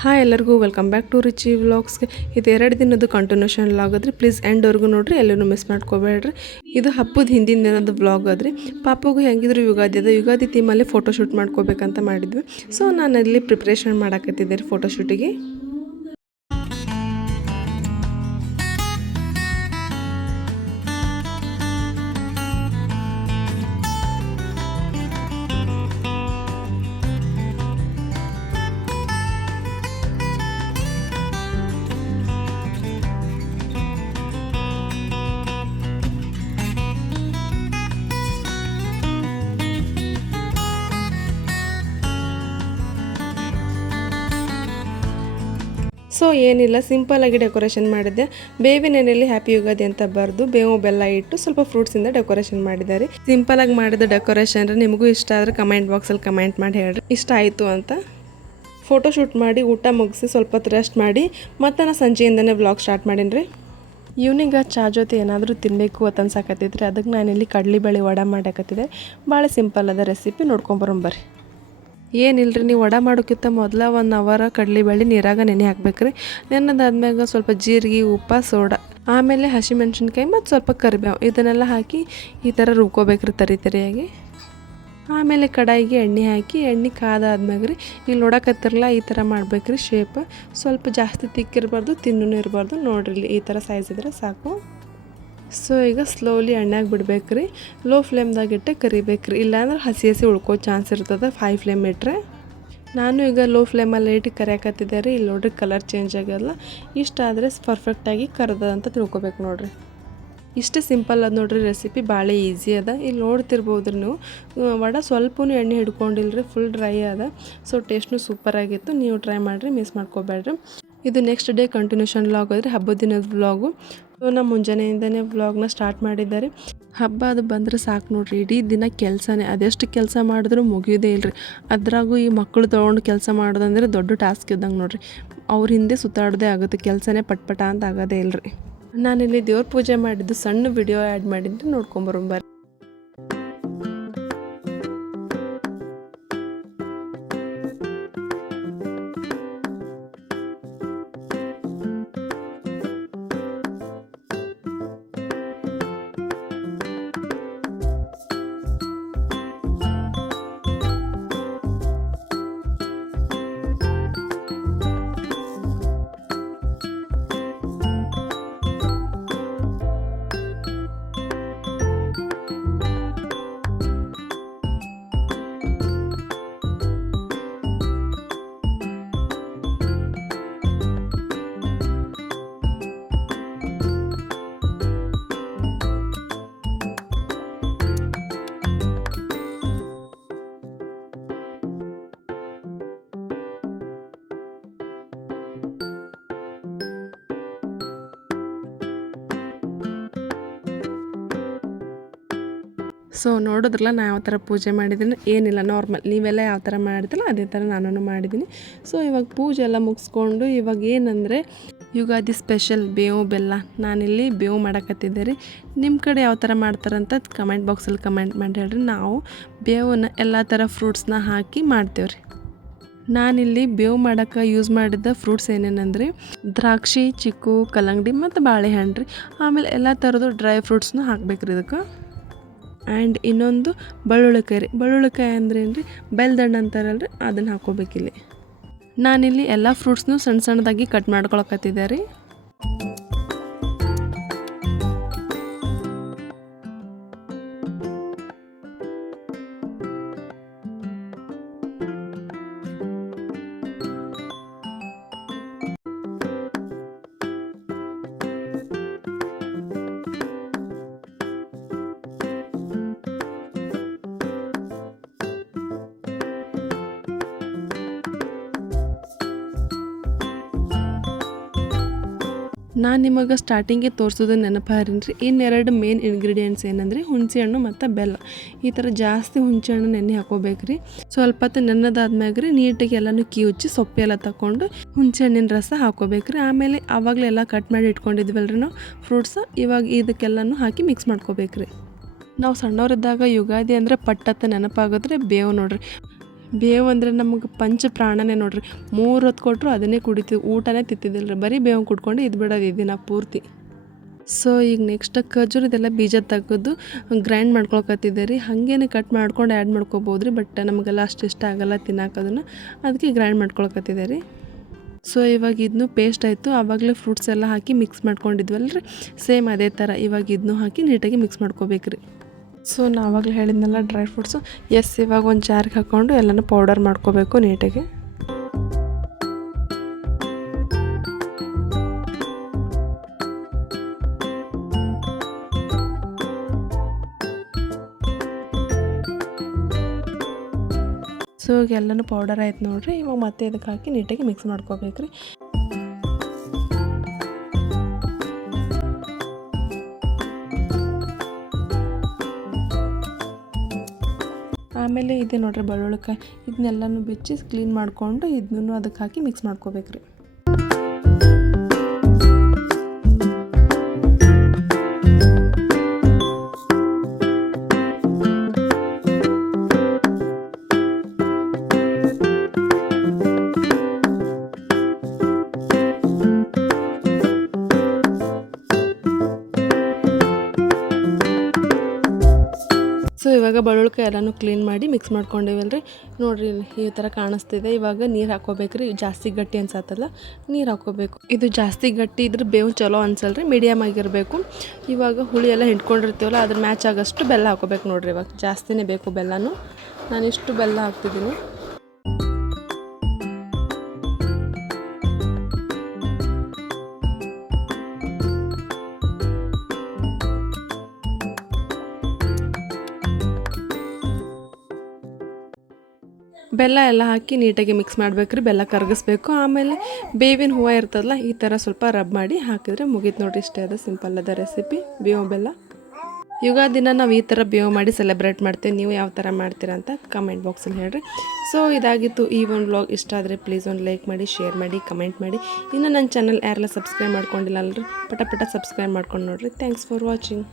Hi ಎಲ್ಲರಿಗೂ welcome back to Richie ವ್ಲಾಗ್ಸ್ಗೆ. ಇದು 2 ದಿನದ ಕಂಟಿನ್ಯೂಷನ್ ವ್ಲಾಗ್ ಅದ್ರಿ. ಪ್ಲೀಸ್ ಎಂಡ್ವರೆಗೂ ನೋಡ್ರಿ, ಎಲ್ಲೂ ಮಿಸ್ ಮಾಡ್ಕೋಬೇಡ್ರಿ. ಇದು ಹಬ್ಬದ ಹಿಂದಿನ ದಿನದ ವ್ಲಾಗ್ ಅದ್ರಿ. ಪಾಪಗೂ ಹೆಂಗಿದ್ರು ಯುಗಾದಿ ಅದ, ಯುಗಾದಿ ಥೀಮಲ್ಲಿ ಫೋಟೋಶೂಟ್ ಮಾಡ್ಕೋಬೇಕಂತ ಮಾಡಿದ್ವಿ. ಸೊ ನಾನು ಅಲ್ಲಿ ಪ್ರಿಪ್ರೇಷನ್ ಮಾಡಾಕತ್ತಿದ್ದೆ ರೀ ಫೋಟೋಶೂಟಿಗೆ. ಸೊ ಏನಿಲ್ಲ, ಸಿಂಪಲ್ಲಾಗಿ ಡೆಕೋರೇಷನ್ ಮಾಡಿದ್ದೆ. ಬೇವಿನ ಎಣ್ಣೆಯಲ್ಲಿ ಹ್ಯಾಪಿ ಯುಗಾದಿ ಅಂತ ಬರೆದು ಬೇವು ಬೆಲ್ಲ ಇಟ್ಟು ಸ್ವಲ್ಪ ಫ್ರೂಟ್ಸಿಂದ ಡೆಕೋರೇಷನ್ ಮಾಡಿದ್ದಾರೆ. ಸಿಂಪಲಾಗಿ ಮಾಡಿದ ಡೆಕೋರೇಷನ್ ನಿಮಗೂ ಇಷ್ಟ ಆದರೆ ಕಮೆಂಟ್ ಬಾಕ್ಸಲ್ಲಿ ಕಮೆಂಟ್ ಮಾಡಿ ಹೇಳ್ರಿ ಇಷ್ಟ ಆಯಿತು ಅಂತ. ಫೋಟೋಶೂಟ್ ಮಾಡಿ ಊಟ ಮುಗಿಸಿ ಸ್ವಲ್ಪ ಹೊತ್ತು ರೆಸ್ಟ್ ಮಾಡಿ ಮತ್ತೆ ನಾನು ಸಂಜೆಯಿಂದನೇ ವ್ಲಾಗ್ ಸ್ಟಾರ್ಟ್ ಮಾಡೀನಿ. ಈವ್ನಿಂಗ್ ಚಾ ಜೊತೆ ಏನಾದರೂ ತಿನ್ನಬೇಕು ಅಂತ ಅನ್ಸಾಕತ್ತೈತ್ರಿ. ಅದಕ್ಕೆ ನಾನಿಲ್ಲಿ ಕಡಲೆಬೇಳೆ ವಡೆ ಮಾಡಾಕತ್ತಿದ್ದೆ. ಭಾಳ ಸಿಂಪಲ್ ಅದ ರೆಸಿಪಿ, ನೋಡ್ಕೊಂಬರೋಂಬರ್ರಿ. ಏನಿಲ್ಲರಿ, ನೀವು ವಡೆ ಮಾಡೋಕ್ಕಿಂತ ಮೊದಲ 1 ಅವರ್ ಕಡಲೆಬೇಳೆ ನೀರಾಗ ನೆನೆ ಹಾಕ್ಬೇಕ್ರಿ. ನೆನೆದಾದ್ಮ್ಯಾಗ ಸ್ವಲ್ಪ ಜೀರಿಗೆ, ಉಪ್ಪು, ಸೋಡಾ, ಆಮೇಲೆ ಹಸಿಮೆಣ್ಸಿನ್ಕಾಯಿ ಮತ್ತು ಸ್ವಲ್ಪ ಕರಿಬೇವು ಇದನ್ನೆಲ್ಲ ಹಾಕಿ ಈ ಥರ ರುಬ್ಕೋಬೇಕ್ರಿ ತರಿಯಾಗಿ. ಆಮೇಲೆ ಕಡಾಯಿಗೆ ಎಣ್ಣೆ ಹಾಕಿ ಎಣ್ಣೆ ಕಾದಾದ್ಮ್ಯಾಗ ರೀ ಇಲ್ಲಿ ನೋಡಕತ್ತಿರಲ್ಲ ಈ ಥರ ಮಾಡ್ಬೇಕ್ರಿ. ಶೇಪ್ ಸ್ವಲ್ಪ ಜಾಸ್ತಿ ತಿಕ್ಕಿರಬಾರ್ದು, ತಿನ್ನೂ ಇರಬಾರ್ದು. ನೋಡ್ರಿ ಇಲ್ಲಿ ಈ ಥರ ಸೈಜ್ ಇದ್ರೆ ಸಾಕು. ಸೊ ಈಗ ಸ್ಲೋಲಿ ಎಣ್ಣೆಗೆ ಬಿಡ್ಬೇಕ್ರಿ. ಲೋ ಫ್ಲೇಮ್ದಾಗಿಟ್ಟೆ ಕರಿಬೇಕ್ರಿ, ಇಲ್ಲಾಂದ್ರೆ ಹಸಿ ಉಳ್ಕೋ ಚಾನ್ಸ್ ಇರ್ತದೆ ಹೈ ಫ್ಲೇಮ್ ಇಟ್ಟರೆ. ನಾನು ಈಗ ಲೋ ಫ್ಲೇಮಲ್ಲಿ ಇಟ್ಟು ಕರಿಯಾಕತ್ತಿದ್ದೆ ರೀ. ಇಲ್ಲಿ ನೋಡ್ರಿ ಕಲರ್ ಚೇಂಜ್ ಆಗಲ್ಲ. ಇಷ್ಟ ಆದರೆ ಪರ್ಫೆಕ್ಟಾಗಿ ಕರೆದ ಅಂತ ತಿಳ್ಕೊಬೇಕು ನೋಡ್ರಿ. ಇಷ್ಟೇ ಸಿಂಪಲ್ ಅದು ನೋಡ್ರಿ ರೆಸಿಪಿ, ಭಾಳ ಈಸಿ ಅದ. ಇಲ್ಲಿ ನೋಡ್ತಿರ್ಬೋದು ರೀ ನೀವು, ವಡೆ ಸ್ವಲ್ಪನೂ ಎಣ್ಣೆ ಹಿಡ್ಕೊಂಡಿಲ್ರಿ, ಫುಲ್ ಡ್ರೈ ಅದ. ಸೊ ಟೇಸ್ಟ್ನು ಸೂಪರಾಗಿತ್ತು. ನೀವು ಟ್ರೈ ಮಾಡಿರಿ, ಮಿಸ್ ಮಾಡ್ಕೋಬೇಡ್ರಿ. ಇದು ನೆಕ್ಸ್ಟ್ ಡೇ ಕಂಟಿನ್ಯೂಷನ್ ವ್ಲಾಗ್ ಆದರೆ ಹಬ್ಬದ ದಿನದ ವ್ಲಾಗು. ಸೊ ನಾನು ಮುಂಜಾನೆಯಿಂದನೇ ವ್ಲಾಗ್ನ ಸ್ಟಾರ್ಟ್ ಮಾಡಿದ್ದಾರೆ. ಹಬ್ಬ ಅದು ಬಂದರೆ ಸಾಕು ನೋಡ್ರಿ, ಇಡೀ ದಿನ ಕೆಲಸನೇ. ಅದೆಷ್ಟು ಕೆಲಸ ಮಾಡಿದ್ರೂ ಮುಗಿಯೋದೇ ಇಲ್ಲರಿ. ಅದ್ರಾಗೂ ಈ ಮಕ್ಕಳು ತೊಗೊಂಡು ಕೆಲಸ ಮಾಡೋದಂದರೆ ದೊಡ್ಡ ಟಾಸ್ಕ್ ಇದ್ದಂಗೆ ನೋಡ್ರಿ. ಅವ್ರ ಹಿಂದೆ ಸುತ್ತಾಡೋದೇ ಆಗುತ್ತೆ, ಕೆಲಸನೇ ಪಟ್ಪಟ ಅಂತ ಆಗೋದೇ ಇಲ್ಲರಿ. ನಾನಿಲ್ಲಿ ದೇವ್ರ ಪೂಜೆ ಮಾಡಿದ್ದು ಸಣ್ಣ ವಿಡಿಯೋ ಆ್ಯಡ್ ಮಾಡಿದ್ದು, ನೋಡ್ಕೊಂಬರೋಂಬರ್ರಿ. ಸೊ ನೋಡಿದ್ರಲ್ಲ ನಾ ಯಾವ ಥರ ಪೂಜೆ ಮಾಡಿದ್ದೀನಿ. ಏನಿಲ್ಲ, ನಾರ್ಮಲ್ ನೀವೆಲ್ಲ ಯಾವ ಥರ ಮಾಡಿದ್ರಲ್ಲ ಅದೇ ಥರ ನಾನು ಮಾಡಿದ್ದೀನಿ. ಸೊ ಇವಾಗ ಪೂಜೆ ಎಲ್ಲ ಮುಗಿಸ್ಕೊಂಡು ಇವಾಗ ಏನಂದರೆ ಯುಗಾದಿ ಸ್ಪೆಷಲ್ ಬೇವು ಬೆಲ್ಲ. ನಾನಿಲ್ಲಿ ಬೇವು ಮಾಡಾಕತ್ತಿದ್ದೆ ರೀ. ನಿಮ್ಮ ಕಡೆ ಯಾವ ಥರ ಮಾಡ್ತಾರಂತ ಕಮೆಂಟ್ ಬಾಕ್ಸಲ್ಲಿ ಕಮೆಂಟ್ ಮಾಡಿ ಹೇಳ್ರಿ. ನಾವು ಬೇವನ್ನ ಎಲ್ಲ ಥರ ಫ್ರೂಟ್ಸ್ನ ಹಾಕಿ ಮಾಡ್ತೇವೆ ರೀ. ನಾನಿಲ್ಲಿ ಬೇವು ಮಾಡೋಕ್ಕೆ ಯೂಸ್ ಮಾಡಿದ್ದ ಫ್ರೂಟ್ಸ್ ಏನೇನಂದ್ರೆ ದ್ರಾಕ್ಷಿ, ಚಿಕ್ಕು, ಕಲ್ಲಂಗಡಿ ಮತ್ತು ಬಾಳೆಹಣ್ಣು ರೀ. ಆಮೇಲೆ ಎಲ್ಲ ಥರದ್ದು ಡ್ರೈ ಫ್ರೂಟ್ಸ್ನ ಹಾಕ್ಬೇಕ್ರಿ ಇದಕ್ಕೆ. ಆ್ಯಂಡ್ ಇನ್ನೊಂದು ಬೆಳ್ಳುಳ್ಳಿಕಾಯಿ ರೀ. ಬೆಳ್ಳುಳ್ಳಿಕಾಯಿ ಅಂದ್ರೆ ಏನು ರೀ, ಬೆಲ್ದಣ್ಣು ಅಂತಾರಲ್ರಿ, ಅದನ್ನು ಹಾಕೋಬೇಕಿಲ್ಲಿ. ನಾನಿಲ್ಲಿ ಎಲ್ಲ ಫ್ರೂಟ್ಸ್ನು ಸಣ್ಣ ಸಣ್ಣದಾಗಿ ಕಟ್ ಮಾಡ್ಕೊಳಕತ್ತಿದ್ದೆ ರೀ. ನಾನು ನಿಮಗೆ ಸ್ಟಾರ್ಟಿಂಗಿಗೆ ತೋರಿಸೋದು ನೆನಪಾರೀನಿ ರೀ. ಇನ್ನೆರಡು ಮೇನ್ ಇಂಗ್ರೀಡಿಯೆಂಟ್ಸ್ ಏನಂದರೆ ಹುಣಸೆ ಮತ್ತು ಬೆಲ್ಲ. ಈ ಥರ ಜಾಸ್ತಿ ಹುಣಸೆ ಹಣ್ಣು ನೆನೆ ಹಾಕೋಬೇಕ್ರಿ. ಸ್ವಲ್ಪ ಹೊತ್ತು ನೆನೆದಾದ್ಮ್ಯಾಗ ರೀ ನೀಟಾಗಿ ಎಲ್ಲನೂ ಕಿವುಚ್ಚಿ ಸೊಪ್ಪೆಲ್ಲ ತಗೊಂಡು ಹುಣಸೆ ಹಣ್ಣಿನ ರಸ ಹಾಕೋಬೇಕ್ರಿ. ಆಮೇಲೆ ಆವಾಗಲೆಲ್ಲ ಕಟ್ ಮಾಡಿ ಇಟ್ಕೊಂಡಿದ್ವಲ್ರಿ ನಾವು ಫ್ರೂಟ್ಸ್, ಇವಾಗ ಇದಕ್ಕೆಲ್ಲನೂ ಹಾಕಿ ಮಿಕ್ಸ್ ಮಾಡ್ಕೋಬೇಕ್ರಿ. ನಾವು ಸಣ್ಣವರಿದ್ದಾಗ ಯುಗಾದಿ ಅಂದರೆ ಪಟ್ಟತ್ತ ನೆನಪಾಗೋದ್ರೆ ಬೇವು ನೋಡ್ರಿ. ಬೇವು ಅಂದರೆ ನಮಗೆ ಪಂಚ ಪ್ರಾಣನೇ ನೋಡ್ರಿ. 3 ಹೊತ್ತು ಕೊಟ್ಟರು ಅದನ್ನೇ ಕುಡಿತೀವಿ, ಊಟನೇ ತಿಂತಿದ್ದಿಲ್ಲ ರೀ, ಬರೀ ಬೇವು ಕುಡ್ಕೊಂಡು ಇದು ಬಿಡೋದು ದಿನ ಪೂರ್ತಿ. ಸೊ ಈಗ ನೆಕ್ಸ್ಟ್ ಖರ್ಜೂರದೆಲ್ಲ ಬೀಜ ತೆಗೆದು ಗ್ರೈಂಡ್ ಮಾಡ್ಕೊಳಕತ್ತಿದ್ದೆ ರೀ. ಹಾಗೇನೆ ಕಟ್ ಮಾಡ್ಕೊಂಡು ಆ್ಯಡ್ ಮಾಡ್ಕೊಬೋದು ರೀ, ಬಟ್ ನಮಗೆಲ್ಲ ಅಷ್ಟು ಇಷ್ಟ ಆಗಲ್ಲ ತಿನ್ನೋಕೋದನ್ನು, ಅದಕ್ಕೆ ಗ್ರೈಂಡ್ ಮಾಡ್ಕೊಳಕತ್ತಿದ್ದೆ ರೀ. ಸೊ ಇವಾಗ ಇದನ್ನು ಪೇಸ್ಟ್ ಆಯಿತು. ಆವಾಗಲೇ ಫ್ರೂಟ್ಸ್ ಎಲ್ಲ ಹಾಕಿ ಮಿಕ್ಸ್ ಮಾಡ್ಕೊಂಡಿದ್ವಲ್ಲ ರೀ, ಸೇಮ್ ಅದೇ ಥರ ಇವಾಗ ಇದನ್ನು ಹಾಕಿ ನೀಟಾಗಿ ಮಿಕ್ಸ್ ಮಾಡ್ಕೋಬೇಕು ರೀ. ಸೊ ನಾವಾಗಲೇ ಹೇಳಿದ್ನಲ್ಲ ಡ್ರೈ ಫ್ರೂಟ್ಸು, ಇವಾಗ ಒಂದು ಜಾರ್ಗೆ ಹಾಕ್ಕೊಂಡು ಎಲ್ಲನೂ ಪೌಡರ್ ಮಾಡ್ಕೋಬೇಕು ನೀಟಾಗಿ. ಸೊ ಈಗ ಎಲ್ಲನೂ ಪೌಡರ್ ಆಯ್ತು ನೋಡಿರಿ. ಇವಾಗ ಮತ್ತೆ ಇದಕ್ಕೆ ಹಾಕಿ ನೀಟಾಗಿ ಮಿಕ್ಸ್ ಮಾಡ್ಕೋಬೇಕು ರೀ. ಆಮೇಲೆ ಇದೆ ನೋಡಿರಿ ಬೆಳ್ಳುಳ್ಳಿಕಾಯಿ, ಇದನ್ನೆಲ್ಲನೂ ಬಿಚ್ಚಿ ಕ್ಲೀನ್ ಮಾಡಿಕೊಂಡು ಇದನ್ನು ಅದಕ್ಕೆ ಹಾಕಿ ಮಿಕ್ಸ್ ಮಾಡ್ಕೋಬೇಕು ರೀ. ಸೊ ಇವಾಗ ಬೆಳ್ಳುಳ್ಳಿಕಾಯಿ ಎಲ್ಲನೂ ಕ್ಲೀನ್ ಮಾಡಿ ಮಿಕ್ಸ್ ಮಾಡ್ಕೊಂಡಿವಲ್ಲ ರೀ, ನೋಡಿರಿ ಈ ಥರ ಕಾಣಿಸ್ತಿದೆ. ಇವಾಗ ನೀರು ಹಾಕ್ಕೋಬೇಕು ರೀ, ಜಾಸ್ತಿ ಗಟ್ಟಿ ಅನ್ಸತ್ತಲ್ಲ ನೀರು ಹಾಕ್ಕೋಬೇಕು. ಇದು ಜಾಸ್ತಿ ಗಟ್ಟಿ ಇದ್ರೆ ಬೇವು ಚಲೋ ಅನ್ಸಲ್ಲ ರೀ, ಮೀಡಿಯಮ್ ಆಗಿರಬೇಕು. ಇವಾಗ ಹುಳಿ ಎಲ್ಲ ಹಿಂಡ್ಕೊಂಡಿರ್ತೀವಲ್ಲ ಅದ್ರ ಮ್ಯಾಚ್ ಆಗೋಷ್ಟು ಬೆಲ್ಲ ಹಾಕ್ಕೋಬೇಕು ನೋಡಿರಿ. ಇವಾಗ ಜಾಸ್ತಿನೇ ಬೇಕು ಬೆಲ್ಲನೂ, ನಾನು ಇಷ್ಟು ಬೆಲ್ಲ ಹಾಕ್ತಿದ್ದೀನಿ. ಬೆಲ್ಲ ಎಲ್ಲ ಹಾಕಿ ನೀಟಾಗಿ ಮಿಕ್ಸ್ ಮಾಡ್ಬೇಕು ರೀ, ಬೆಲ್ಲ ಕರಗಿಸ್ಬೇಕು. ಆಮೇಲೆ ಬೇವಿನ ಹೂವು ಇರ್ತದಲ್ಲ ಈ ಥರ ಸ್ವಲ್ಪ ರಬ್ ಮಾಡಿ ಹಾಕಿದ್ರೆ ಮುಗೀತು ನೋಡಿರಿ. ಇಷ್ಟೇ ಅದ ಸಿಂಪಲ್ ಅದ ರೆಸಿಪಿ ಬೇವು ಬೆಲ್ಲ. ಯುಗಾದಿನ ನಾವು ಈ ಥರ ಬೇವು ಮಾಡಿ ಸೆಲೆಬ್ರೇಟ್ ಮಾಡ್ತೀವಿ. ನೀವು ಯಾವ ಥರ ಮಾಡ್ತೀರಾ ಅಂತ ಕಮೆಂಟ್ ಬಾಕ್ಸಲ್ಲಿ ಹೇಳ್ರಿ. ಸೊ ಇದಾಗಿತ್ತು ಈ ಒಂದು ವ್ಲಾಗ್. ಇಷ್ಟ ಆದರೆ ಪ್ಲೀಸ್ ಒಂದು ಲೈಕ್ ಮಾಡಿ, ಶೇರ್ ಮಾಡಿ, ಕಮೆಂಟ್ ಮಾಡಿ. ಇನ್ನು ನನ್ನ ಚಾನಲ್ ಯಾರೆಲ್ಲ ಸಬ್ಸ್ಕ್ರೈಬ್ ಮಾಡ್ಕೊಂಡಿಲ್ಲ ಅಲ್ರಿ, ಪಟ ಸಬ್ಸ್ಕ್ರೈಬ್ ಮಾಡ್ಕೊಂಡು ನೋಡಿರಿ. Thanks for watching.